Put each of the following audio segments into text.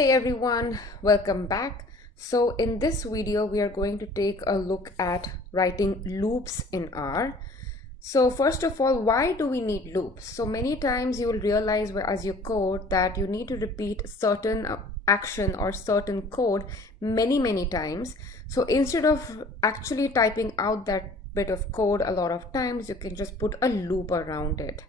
Hey everyone, welcome back. So in this video, we are going to take a look at writing loops in R. So first of all, why do we need loops? So many times you will realize as you code that you need to repeat certain action or certain code many times. So instead of actually typing out that bit of code a lot of times, you can just put a loop around it.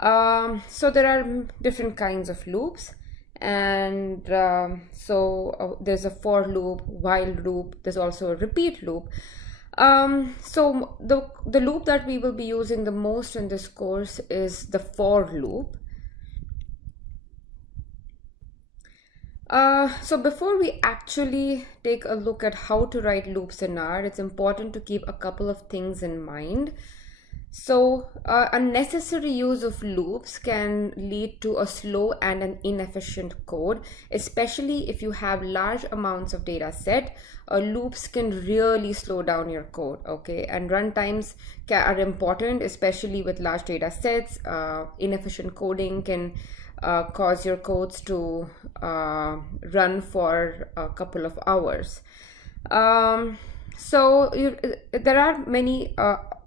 So there are different kinds of loops, and there's a for loop, while loop, there's also a repeat loop. So the loop that we will be using the most in this course is the for loop. So before we actually take a look at how to write loops in R, it's important to keep a couple of things in mind. So unnecessary use of loops can lead to a slow and an inefficient code, especially if you have large amounts of data set. Loops can really slow down your code, okay? And runtimes are important, especially with large data sets. Inefficient coding can cause your codes to run for a couple of hours. There are many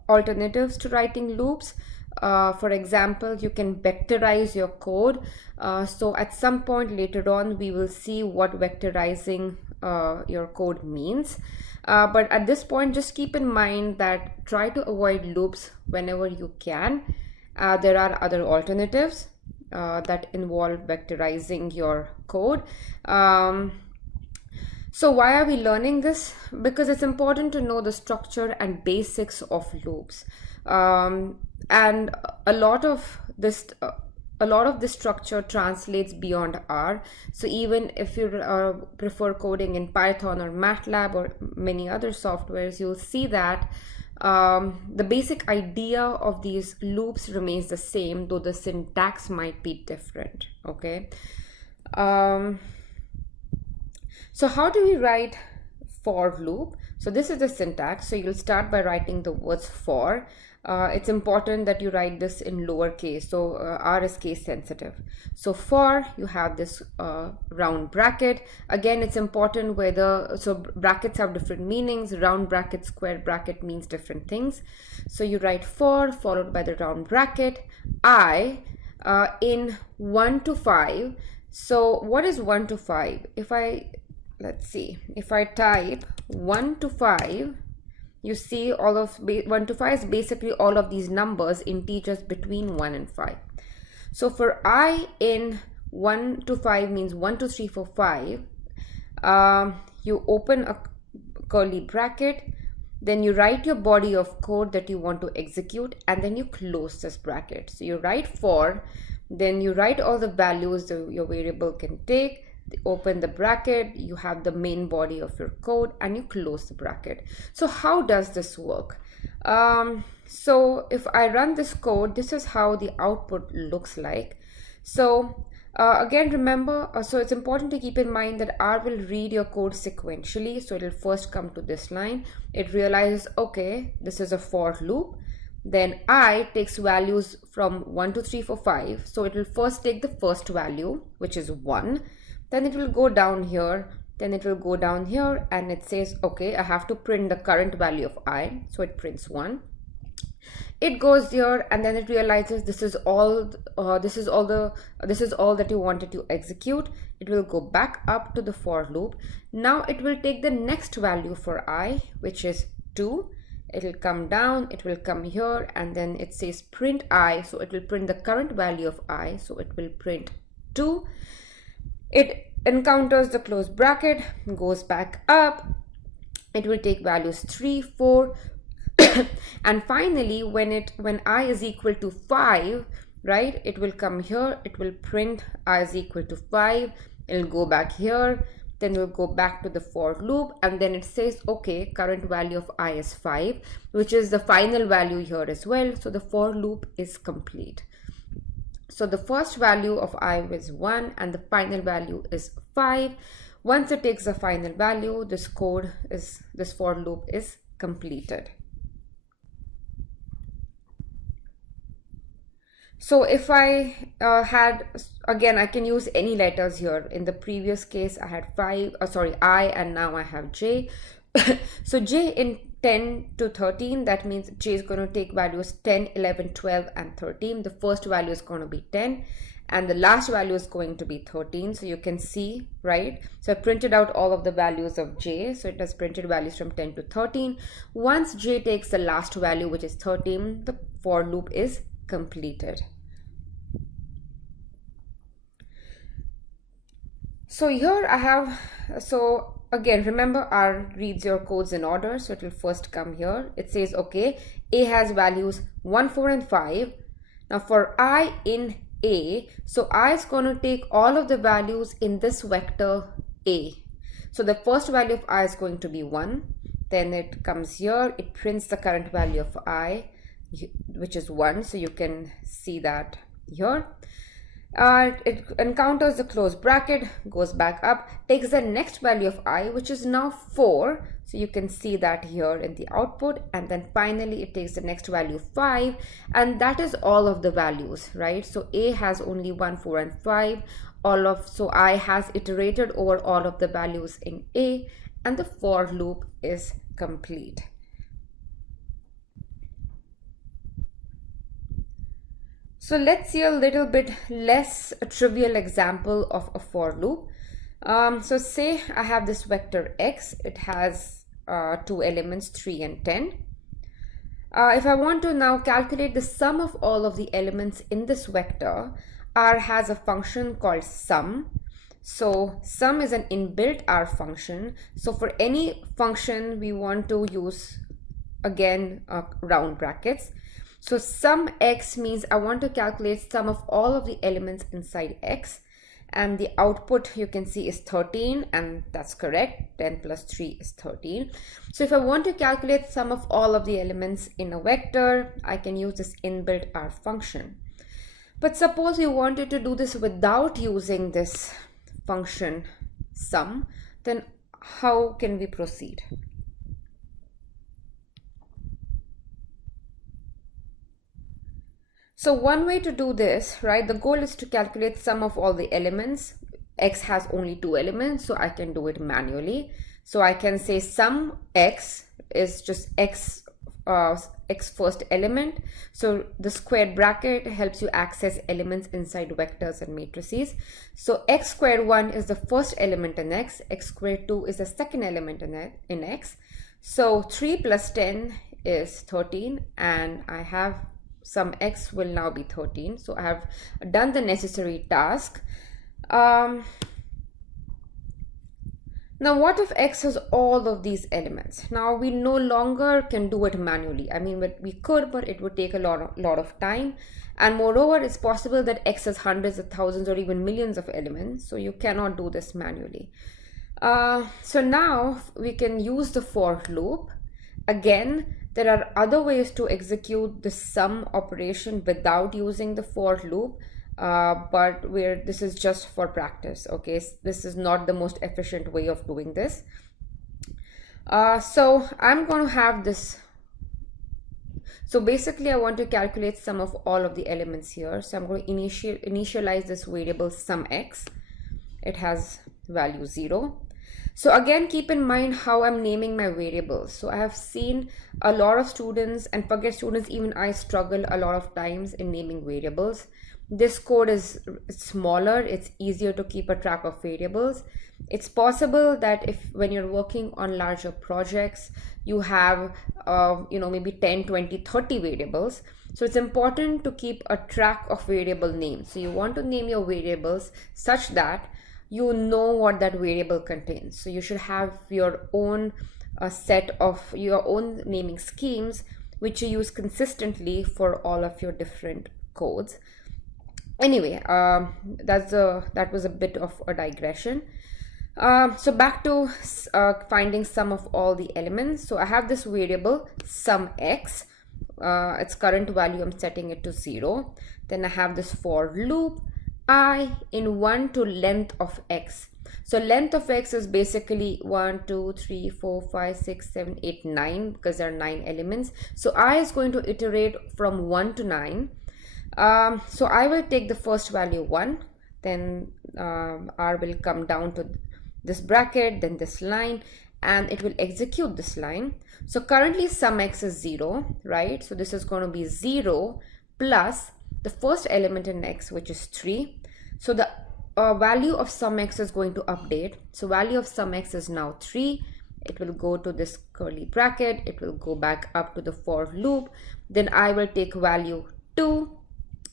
alternatives to writing loops. For example, you can vectorize your code. So at some point later on, we will see what vectorizing your code means. But at this point, just keep in mind that try to avoid loops whenever you can. There are other alternatives that involve vectorizing your code. So why are we learning this? Because it's important to know the structure and basics of loops. And a lot of this structure translates beyond R. So even if you prefer coding in Python or MATLAB or many other softwares, you'll see that the basic idea of these loops remains the same, though the syntax might be different, okay? So how do we write for loop? So this is the syntax. So you'll start by writing the words for. It's important that you write this in lowercase. So R is case sensitive. So for, you have this round bracket. Again, it's important so brackets have different meanings. Round bracket, square bracket means different things. So you write for followed by the round bracket. I in 1 to 5. So what is 1 to 5? Let's see, if I type 1 to 5, you see 1 to 5 is basically all of these numbers, integers between 1 and 5. So for I in 1 to 5 means 1, 2, 3, 4, 5. You open a curly bracket, then you write your body of code that you want to execute, and then you close this bracket. So you write for, then you write all the values your variable can take, open the bracket, you have the main body of your code, and you close the bracket. So how does this work? So if I run this code, this is how the output looks like. So again, remember, so it's important to keep in mind that R will read your code sequentially. So it will first come to this line. It realizes, okay, this is a for loop. Then I takes values from 1, 2, 3, 4, 5. So it will first take the first value, which is 1. Then it will go down here, then it will go down here, and it says, okay, I have to print the current value of I, so it prints 1. It goes here, and then it realizes this is all that you wanted to execute. It will go back up to the for loop. Now it will take the next value for I, which is 2. It will come down, it will come here, and then it says print I, so it will print the current value of I, so it will print 2. It encounters the closed bracket, goes back up, it will take values 3, 4, and finally when I is equal to 5, right, it will come here, it will print I is equal to 5, it'll go back here, then we'll go back to the for loop, and then it says, okay, current value of I is 5, which is the final value here as well. So the for loop is complete. So the first value of I is 1 and the final value is 5. Once it takes the final value, this for loop is completed. So if I had, again, I can use any letters here. In the previous case, I had I, and now I have J. So J in 10 to 13, that means J is going to take values 10, 11, 12, and 13. The first value is going to be 10, and the last value is going to be 13. So you can see, right? So I printed out all of the values of J. So it has printed values from 10 to 13. Once J takes the last value, which is 13, the for loop is completed. So here I have, so again, remember R reads your codes in order. So it will first come here. It says, okay, A has values 1, 4, and 5. Now for I in A, so I is going to take all of the values in this vector A. So the first value of I is going to be 1. Then it comes here, it prints the current value of I, which is 1. So you can see that here. It encounters the close bracket, goes back up, takes the next value of I, which is now 4. So you can see that here in the output. And then finally it takes the next value 5. And that is all of the values, right? So A has only 1, 4, and 5. So I has iterated over all of the values in A, and the for loop is complete. So let's see a little bit less trivial example of a for loop. So say I have this vector x. It has 2 elements, 3 and 10. If I want to now calculate the sum of all of the elements in this vector, R has a function called sum. So sum is an inbuilt R function. So for any function, we want to use, again, round brackets. So sum x means I want to calculate sum of all of the elements inside x, and the output you can see is 13, and that's correct. 10 plus 3 is 13. So if I want to calculate sum of all of the elements in a vector, I can use this inbuilt R function. But suppose you wanted to do this without using this function sum, then how can we proceed? So one way to do this, right, the goal is to calculate sum of all the elements. X has only 2 elements, so I can do it manually. So I can say sum x is just x first element. So the squared bracket helps you access elements inside vectors and matrices. So x squared 1 is the first element in x. X squared 2 is the second element in x. So 3 plus 10 is 13, and I have sum x will now be 13. So I have done the necessary task. Now what if x has all of these elements? Now we no longer can do it manually. I mean, we could, but it would take a lot of time. And moreover, it's possible that x has hundreds of thousands or even millions of elements. So you cannot do this manually. So now we can use the for loop. Again, there are other ways to execute the sum operation without using the for loop, but this is just for practice. Okay, this is not the most efficient way of doing this. So I'm going to have this. So basically I want to calculate sum of all of the elements here. So I'm going to initialize this variable sum x. It has value 0. So again, keep in mind how I'm naming my variables. So I have seen a lot of students, and forget students, even I struggle a lot of times in naming variables. This code is smaller, it's easier to keep a track of variables. It's possible that when you're working on larger projects, you have maybe 10, 20, 30 variables. So it's important to keep a track of variable names. So you want to name your variables such that you know what that variable contains. So you should have your own set of your own naming schemes, which you use consistently for all of your different codes. Anyway, that was a bit of a digression. So back to finding sum of all the elements. So I have this variable sum x. Its current value, I'm setting it to 0. Then I have this for loop I in 1 to length of x. So length of x is basically 1, 2, 3, 4, 5, 6, 7, 8, 9, because there are 9 elements. So I is going to iterate from 1 to 9. So I will take the first value 1, then R will come down to this bracket, then this line, and it will execute this line. So currently sum x is 0, right? So this is going to be 0 plus the first element in x, which is 3. So the value of sum x is going to update. So value of sum x is now 3. It will go to this curly bracket. It will go back up to the for loop. Then I will take value 2.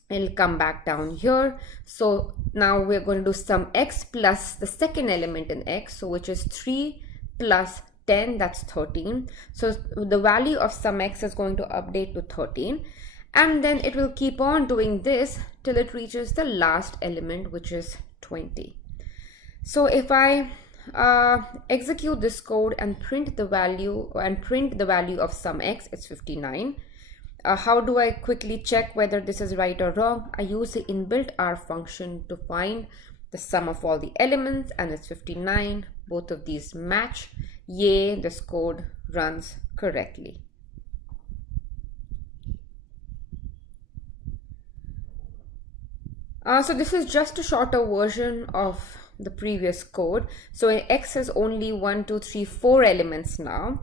It'll come back down here. So now we're going to do sum x plus the second element in x, so which is 3 plus 10, that's 13. So the value of sum x is going to update to 13, and then it will keep on doing this till it reaches the last element, which is 20. So if I execute this code and print the value of sum x, it's 59. How do I quickly check whether this is right or wrong? I use the inbuilt R function to find the sum of all the elements, and it's 59. Both of these match. Yay, this code runs correctly. So this is just a shorter version of the previous code. So in X has only 1, 2, 3, 4 elements now.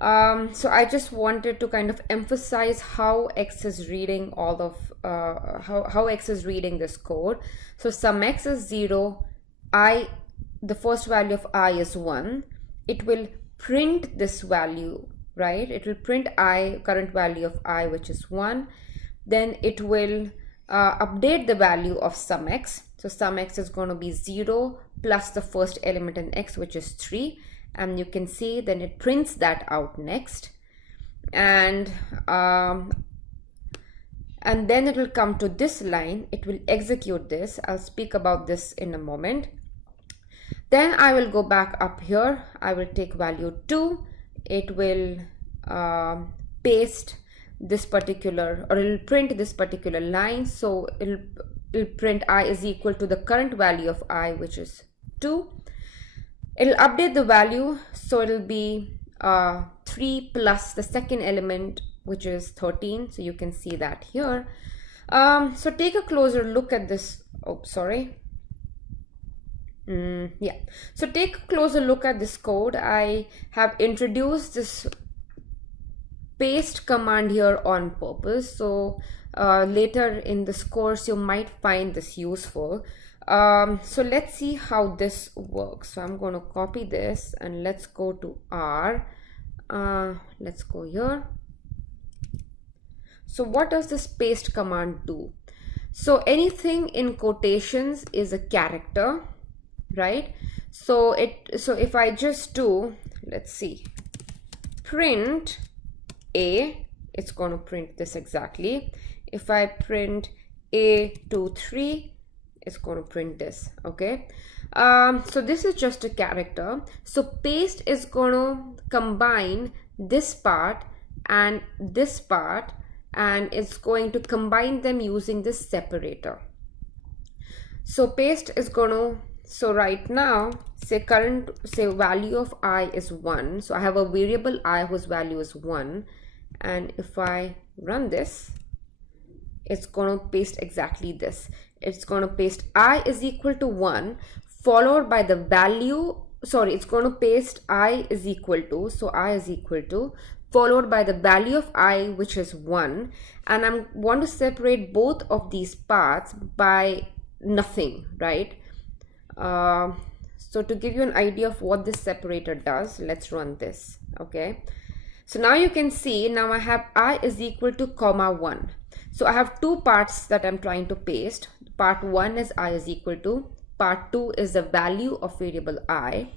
So I just wanted to kind of emphasize how X is reading all of how X is reading this code. So sum x is 0, the first value of I is 1. It will print this value, right? It will print current value of I, which is 1. Then it will update the value of sum x. So sum x is going to be 0 plus the first element in x, which is 3. And you can see then it prints that out next, and then it will come to this line. It will execute this. I'll speak about this in a moment. Then I will go back up here. I will take value 2. It will paste this particular, or it will print this particular line. So it'll print I is equal to the current value of I, which is 2. It'll update the value, so it'll be 3 plus the second element, which is 13. So you can see that here. So take a closer look at this. Oh, sorry. Yeah. So take a closer look at this code. I have introduced this paste command here on purpose. So later in this course, you might find this useful. So let's see how this works. So I'm going to copy this and let's go to R. Let's go here. So what does this paste command do? So anything in quotations is a character, right? So if I just do, let's see, print A, it's going to print this exactly. If I print A23, it's going to print this. Okay, so this is just a character. So paste is going to combine this part and this part, and it's going to combine them using this separator. So paste is going to, so right now say value of I is 1. So I have a variable I whose value is 1, and if I run this, it's going to paste exactly this. It's going to paste I is equal to 1 followed by the value, sorry, it's going to paste I is equal to, so I is equal to, followed by the value of I, which is 1. And I want to separate both of these parts by nothing, right? So to give you an idea of what this separator does, let's run this. Okay, so now you can see, now I have I is equal to comma 1. So I have two parts that I'm trying to paste. Part 1 is I is equal to, part 2 is the value of variable I.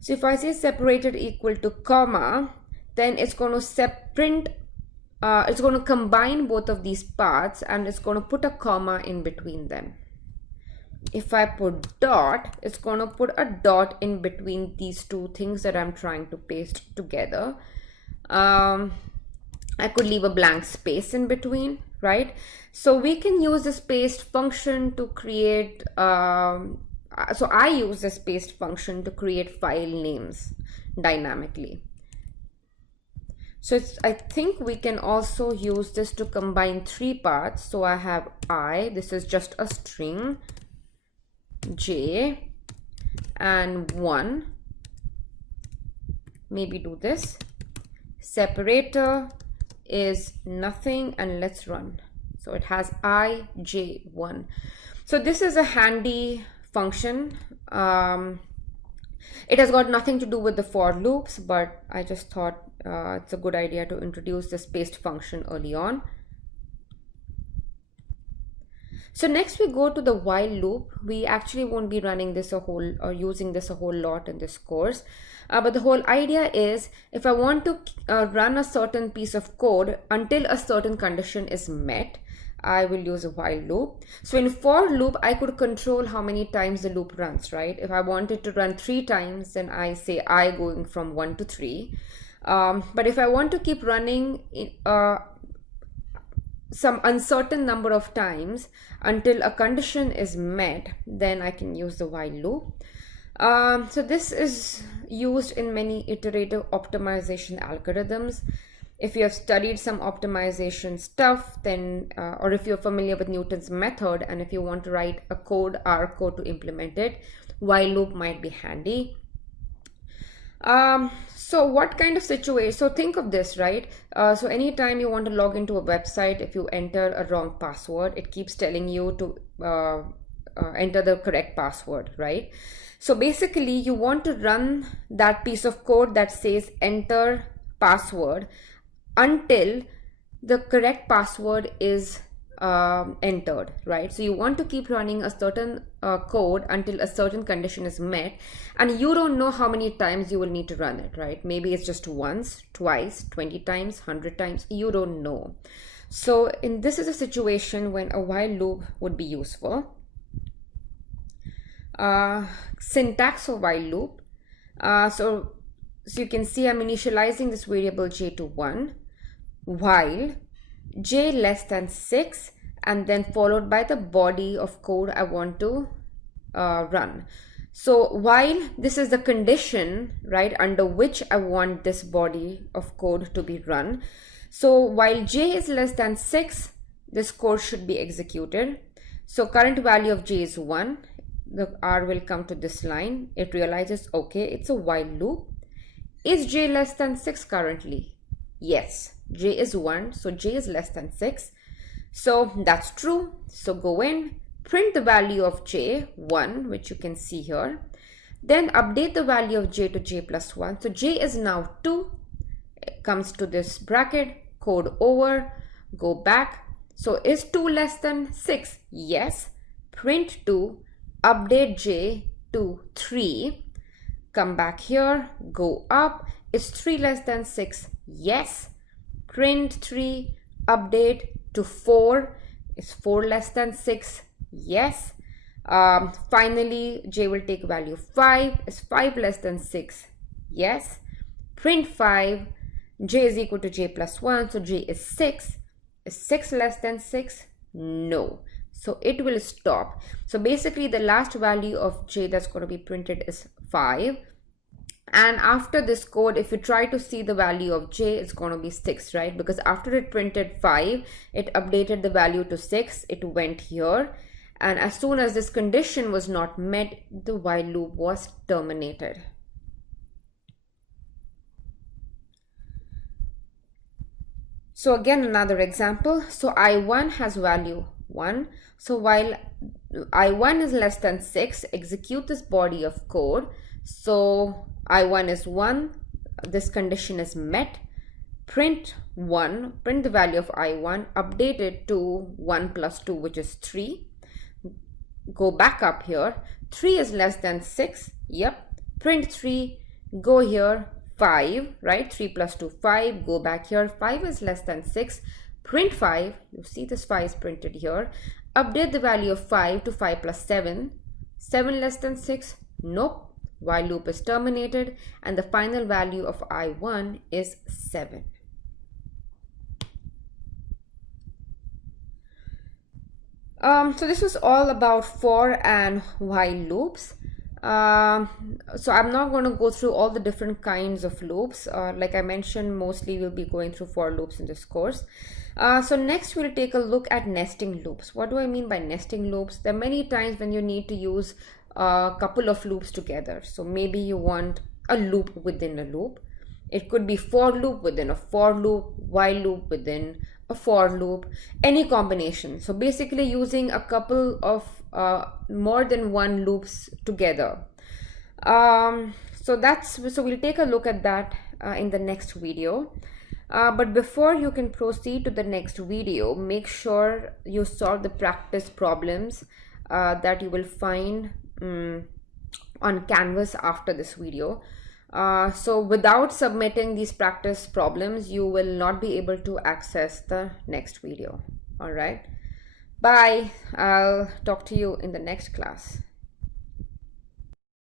So if I say separated equal to comma, then it's going to it's going to combine both of these parts, and it's going to put a comma in between them. If I put dot, it's going to put a dot in between these two things that I'm trying to paste together. I could leave a blank space in between, right? So we can use this paste function to create, so I use this paste function to create file names dynamically. So I think we can also use this to combine three parts. So I have I, this is just a string, j, and 1. Maybe do this. Separator is nothing, and let's run. So it has I, j, 1. So this is a handy function. It has got nothing to do with the for loops, but I just thought it's a good idea to introduce this paste function early on. So next we go to the while loop. We actually won't be running this using this a whole lot in this course. But the whole idea is, if I want to run a certain piece of code until a certain condition is met, I will use a while loop. So in for loop, I could control how many times the loop runs, right? If I wanted to run 3 times, then I say I going from 1 to 3. But if I want to keep running some uncertain number of times until a condition is met, then I can use the while loop. So this is used in many iterative optimization algorithms. If you have studied some optimization stuff, then or if you're familiar with Newton's method, and if you want to write a code, R code, to implement it, while loop might be handy. So what kind of situation? So think of this, right? So anytime you want to log into a website, if you enter a wrong password, it keeps telling you to enter the correct password, right? So basically, you want to run that piece of code that says enter password until the correct password is entered, right? So you want to keep running a certain code until a certain condition is met, and you don't know how many times you will need to run it, right? Maybe it's just once, twice, 20 times, 100 times, you don't know. So this is a situation when a while loop would be useful. Syntax of while loop. So you can see I'm initializing this variable j to 1 while j less than 6, and then followed by the body of code I want to run. So while this is the condition, right, under which I want this body of code to be run. So while j is less than 6, this code should be executed. So current value of j is 1. The R will come to this line. It realizes, okay, it's a while loop. Is j less than 6 currently? Yes, j is 1, so j is less than 6. So that's true. So go in, print the value of j, 1, which you can see here. Then update the value of j to j plus 1. So j is now 2. It comes to this bracket, code over, go back. So is 2 less than 6? Yes. Print 2, update j to 3. Come back here, go up. Is 3 less than 6? Yes. Print 3, update to 4. Is 4 less than 6? Yes. Finally, j will take value 5. Is 5 less than 6? Yes. Print 5. J is equal to j plus 1. So j is 6. Is 6 less than 6? No. So it will stop. So basically, the last value of j that's going to be printed is 5. And after this code, if you try to see the value of j, it's going to be 6, right? Because after it printed 5, it updated the value to 6. It went here. And as soon as this condition was not met, the while loop was terminated. So again, another example. So I1 has value 1. So while I1 is less than 6, execute this body of code. So I1 is 1. This condition is met. Print 1. Print the value of I1. Update it to 1 plus 2, which is 3. Go back up here. 3 is less than 6. Yep. Print 3. Go here. 5, right? 3 plus 2, 5. Go back here. 5 is less than 6. Print 5. You see this 5 is printed here. Update the value of 5 to 5 plus 7. 7 less than 6? Nope. While loop is terminated, and the final value of I1 is 7. So this was all about for and while loops. So I'm not going to go through all the different kinds of loops. Like I mentioned, mostly we'll be going through for loops in this course. So next we'll take a look at nesting loops. What do I mean by nesting loops? There are many times when you need to use a couple of loops together. So maybe you want a loop within a loop. It could be for loop within a for loop, while loop within a for loop, any combination. So basically using a couple of more than one loops together. So we'll take a look at that in the next video. But before you can proceed to the next video, make sure you solve the practice problems that you will find on Canvas after this video. So without submitting these practice problems, you will not be able to access the next video. All right. Bye. I'll talk to you in the next class.